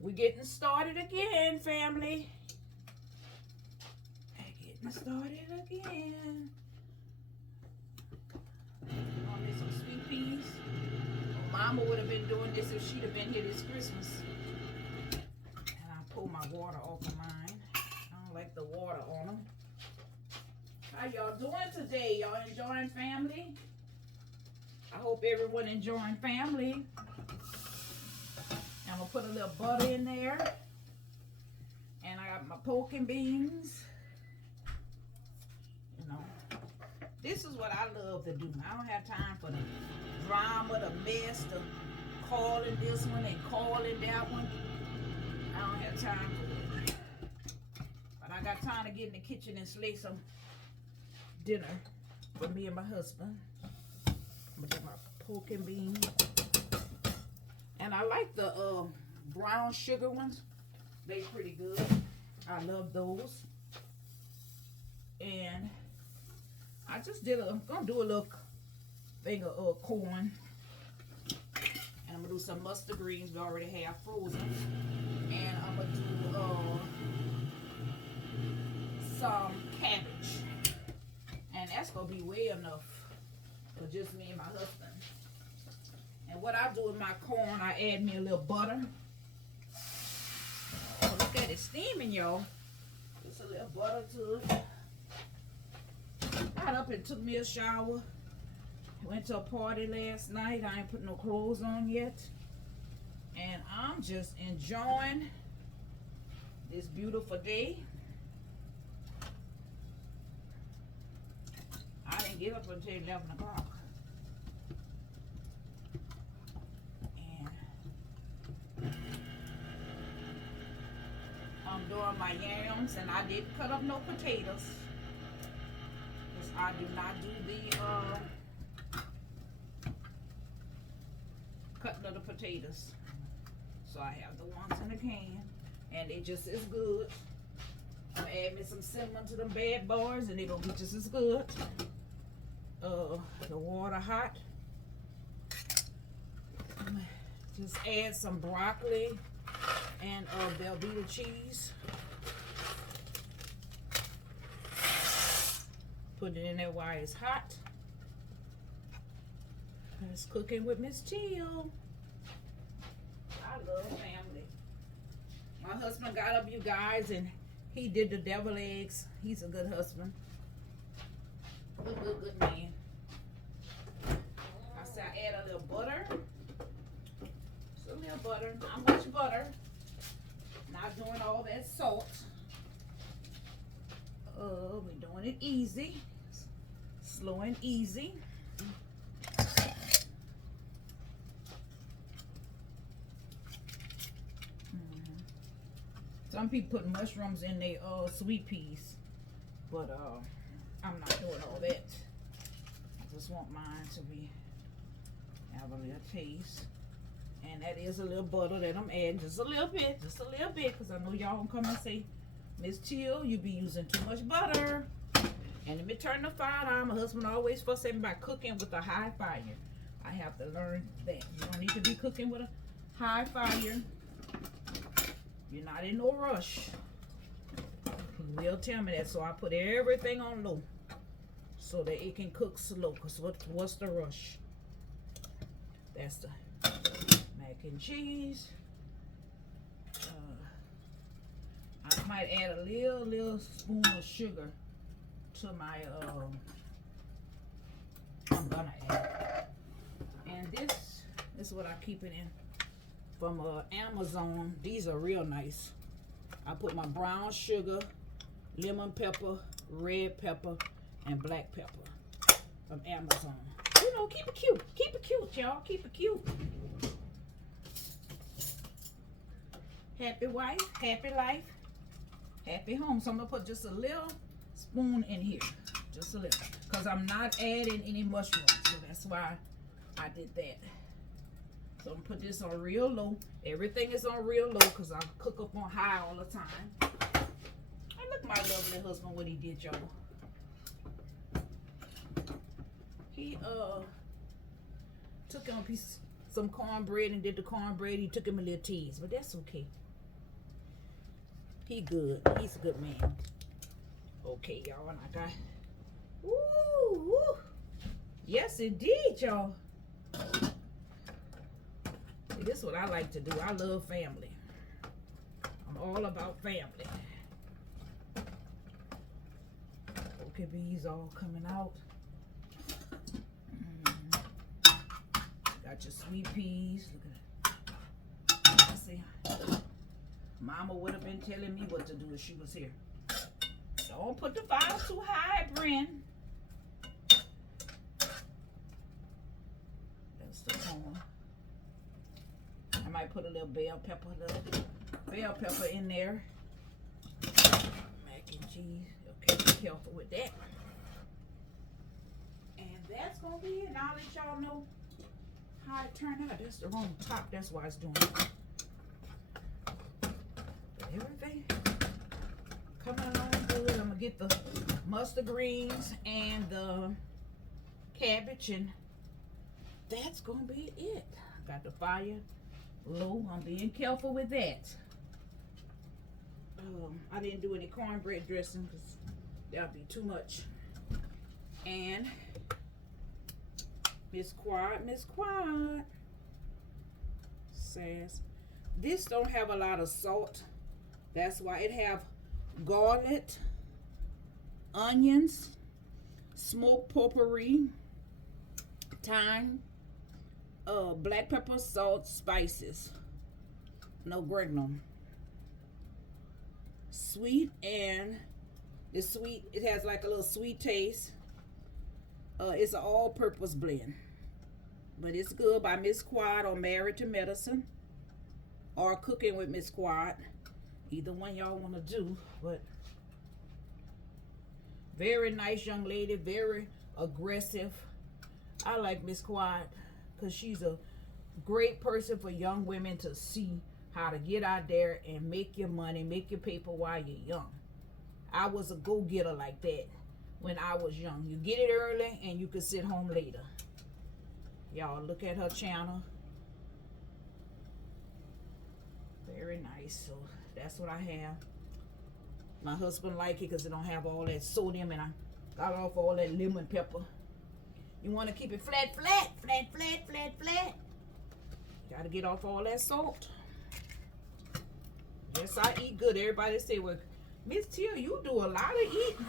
We're getting started again, family. Getting started again. I'll make some sweet peas. Mama would have been doing this if she'd have been here this Christmas. And I pull my water off of mine. I don't like the water on them. How y'all doing today? Y'all enjoying family? I hope everyone enjoying family. I'm gonna put a little butter in there. And I got my pork and beans. You know, this is what I love to do. I don't have time for the drama, the mess, the calling this one and calling that one. I don't have time for it. But I got time to get in the kitchen and slay some dinner for me and my husband. I'm gonna do my pork and beans. And I like the brown sugar ones. They pretty good. I love those. And I just gonna do a little thing of corn. And I'm gonna do some mustard greens we already have frozen. And I'm gonna do some cabbage. And that's gonna be way enough for just me and my husband. And what I do with my corn, I add me a little butter. Oh, look at it steaming, y'all. Just a little butter to it. Got up and took me a shower. Went to a party last night. I ain't put no clothes on yet. And I'm just enjoying this beautiful day. I didn't get up until 11 o'clock. I'm doing my yams, and I didn't cut up no potatoes because I do not do the cutting of the potatoes. So I have the ones in the can, and they just as good. I'm gonna add me some cinnamon to them bad boys, and they're gonna be just as good. The water hot. Just add some broccoli and Velveeta cheese. Put it in there while it's hot. It's cooking with Miss Chill. I love family. My husband got up, you guys, and he did the devil eggs. He's a good husband. Good man. I said I add a little butter. Just a little butter. Not much butter. Not doing all that salt. We're doing it easy. Slow and easy. Some people put mushrooms in their sweet peas. But I'm not doing all that. I just want mine to have a little taste. And that is a little butter that I'm adding, just a little bit, because I know y'all gonna come and say, Miss Chill, you be using too much butter. And let me turn the fire on. My husband always fuss at me about cooking with a high fire. I have to learn that. You don't need to be cooking with a high fire. You're not in no rush. He will tell me that, so I put everything on low so that it can cook slow. Because what's the rush? That's the mac and cheese. I might add a little spoon of sugar to my I'm gonna add. And this is what I keep it in from Amazon. These are real nice. I put my brown sugar, lemon pepper, red pepper, and black pepper from Amazon. You know, keep it cute. Keep it cute, y'all. Keep it cute. Happy wife, happy life, happy home. So I'm gonna put just a little spoon in here, just a little, because I'm not adding any mushrooms, so that's why I did that. So I'm gonna put this on real low. Everything is on real low because I cook up on high all the time. And look, my lovely husband, what he did, y'all. He took him some cornbread and did the cornbread. He took him a little tease, but that's okay. He good. He's a good man. Okay, y'all, and I got, woo. Yes, indeed, y'all. This is what I like to do. I love family. I'm all about family. Okay, bees all coming out. Got your sweet peas. Look at that. Let's see. Mama would have been telling me what to do if she was here. Don't put the fire too high, Bren. That's the corn. I might put a little bell pepper in there. Mac and cheese. Okay, be careful with that. And that's gonna be it. And I'll let y'all know how it turned out. That's the wrong top. That's why it's doing it. But everything coming along good. I'm gonna get the mustard greens and the cabbage, and that's gonna be it. Got the fire low. I'm being careful with that. I didn't do any cornbread dressing because that'll be too much. And Miss Quad says this don't have a lot of salt. That's why it have garlic, onions, smoked potpourri, thyme, black pepper, salt, spices. No oregano. Sweet, and it's sweet. It has like a little sweet taste. It's an all-purpose blend, but it's good by Miss Quad or Married to Medicine or Cooking with Miss Quad. Either one y'all want to do, but very nice young lady, very aggressive. I like Miss Quad because she's a great person for young women to see how to get out there and make your money, make your paper while you're young. I was a go-getter like that when I was young. You get it early and you can sit home later. Y'all look at her channel. Very nice. So that's what I have. My husband like it because it don't have all that sodium, and I got off all that lemon pepper. You want to keep it flat. Got to get off all that salt. Yes, I eat good. Everybody say, well, Miss Tia, you do a lot of eating.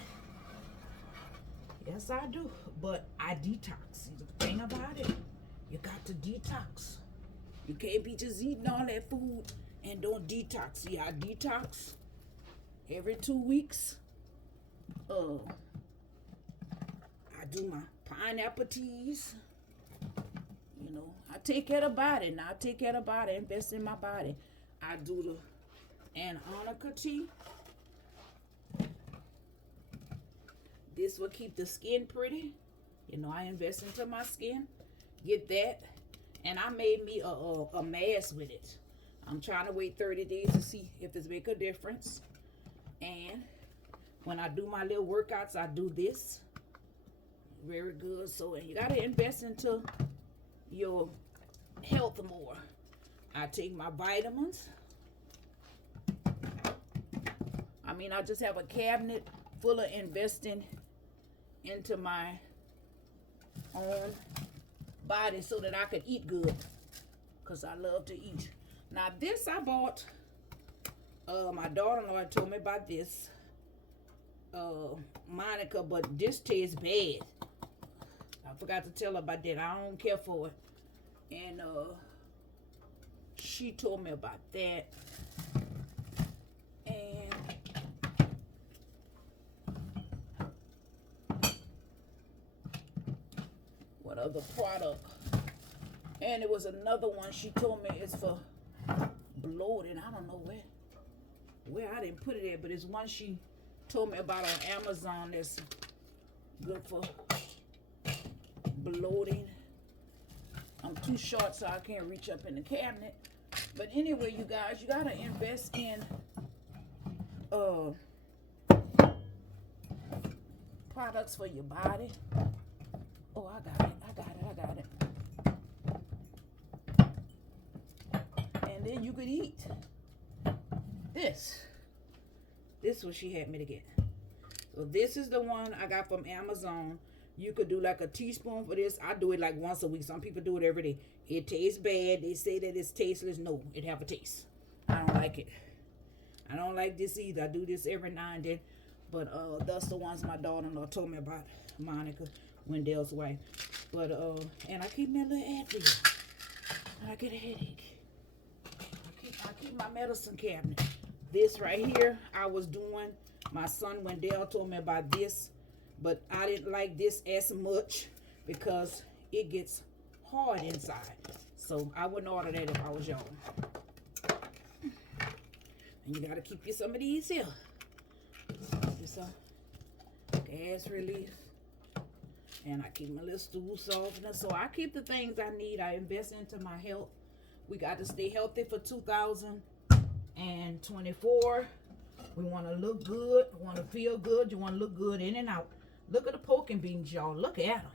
Yes, I do. But I detox. The thing about it, you got to detox. You can't be just eating all that food and don't detox. See, I detox every 2 weeks. I do my pineapple teas. You know, I take care of the body. Now I take care of the body, invest in my body. I do the Antarctica tea. This will keep the skin pretty. You know, I invest into my skin. Get that. And I made me a mask with it. I'm trying to wait 30 days to see if it's make a difference. And when I do my little workouts, I do this. Very good. So you got to invest into your health more. I take my vitamins. I just have a cabinet full of investing into my own body so that I can eat good, because I love to eat. Now this I bought, my daughter-in-law told me about this, Monica, but this tastes bad. I forgot to tell her about that. I don't care for it. And she told me about that. And what other product? And it was another one she told me it's for bloating. I don't know where I didn't put it at, but it's one she told me about on Amazon that's good for bloating. I'm too short, so I can't reach up in the cabinet. But anyway, you guys, you gotta invest in products for your body. Oh, I got it. And then you could eat this. this what she had me to get. So this is the one I got from Amazon. You could do like a teaspoon for this. I do it like once a week. Some people do it every day. It tastes bad. They say that it's tasteless. No, it have a taste. I don't like it. I don't like this either. I do this every now and then. But that's the ones my daughter-in-law told me about. Monica, Wendell's wife. But and I keep me a little Advil. I get a headache. I keep my medicine cabinet. This right here, I was doing. My son Wendell told me about this, but I didn't like this as much because it gets hard inside. So I wouldn't order that if I was y'all. And you gotta keep you some of these here. This gas relief. And I keep my little stool softener. So I keep the things I need. I invest into my health. We got to stay healthy for 2024. We want to look good. We want to feel good. You want to look good in and out. Look at the pork and beans, y'all. Look at them.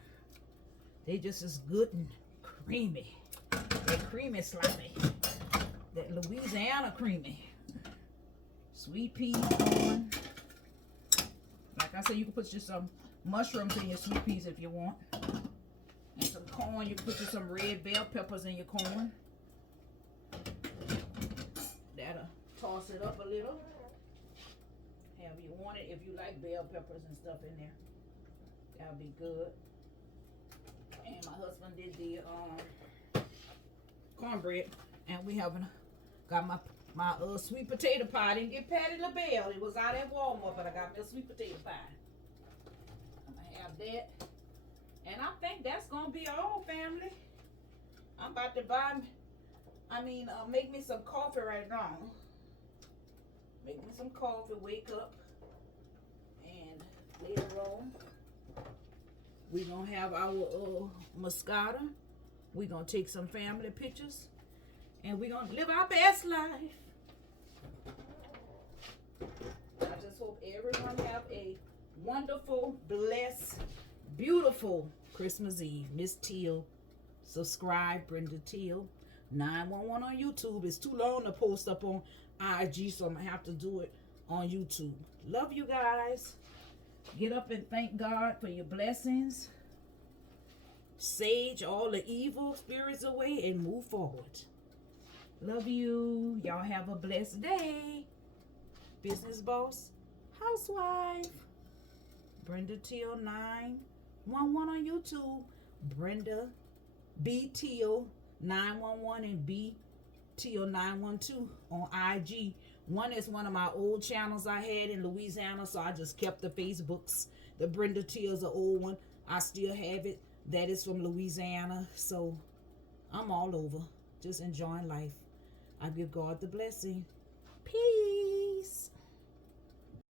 They just as good and creamy. That creamy sloppy. That Louisiana creamy. Sweet peas on. Like I said, you can put just some mushrooms in your sweet peas if you want. And some corn. You can put just some red bell peppers in your corn. That'll toss it up a little. However you want it. If you like bell peppers and stuff in there, that'll be good. And my husband did the cornbread, and we haven't got my sweet potato pie. I didn't get Patty LaBelle. It was out at Walmart, but I got me a sweet potato pie. I'm gonna have that, and I think that's gonna be all, family. I'm about to make me some coffee right now. Make me some coffee, wake up, and later on, we're going to have our Moscato. We're going to take some family pictures, and we're going to live our best life. I just hope everyone have a wonderful, blessed, beautiful Christmas Eve. Miss Teal, subscribe, Brenda Teal. 911 on YouTube. It's too long to post up on IG, so I'm gonna have to do it on YouTube. Love you guys. Get up and thank God for your blessings. Sage all the evil spirits away and move forward. Love you. Y'all have a blessed day. Business boss, housewife. Brenda Teal 911 on YouTube. Brenda B Teal 911 and B Teal 912 on IG. One is one of my old channels I had in Louisiana, so I just kept the Facebooks. The Brenda Teal's an old one. I still have it. That is from Louisiana. So I'm all over. Just enjoying life. I give God the blessing. Peace.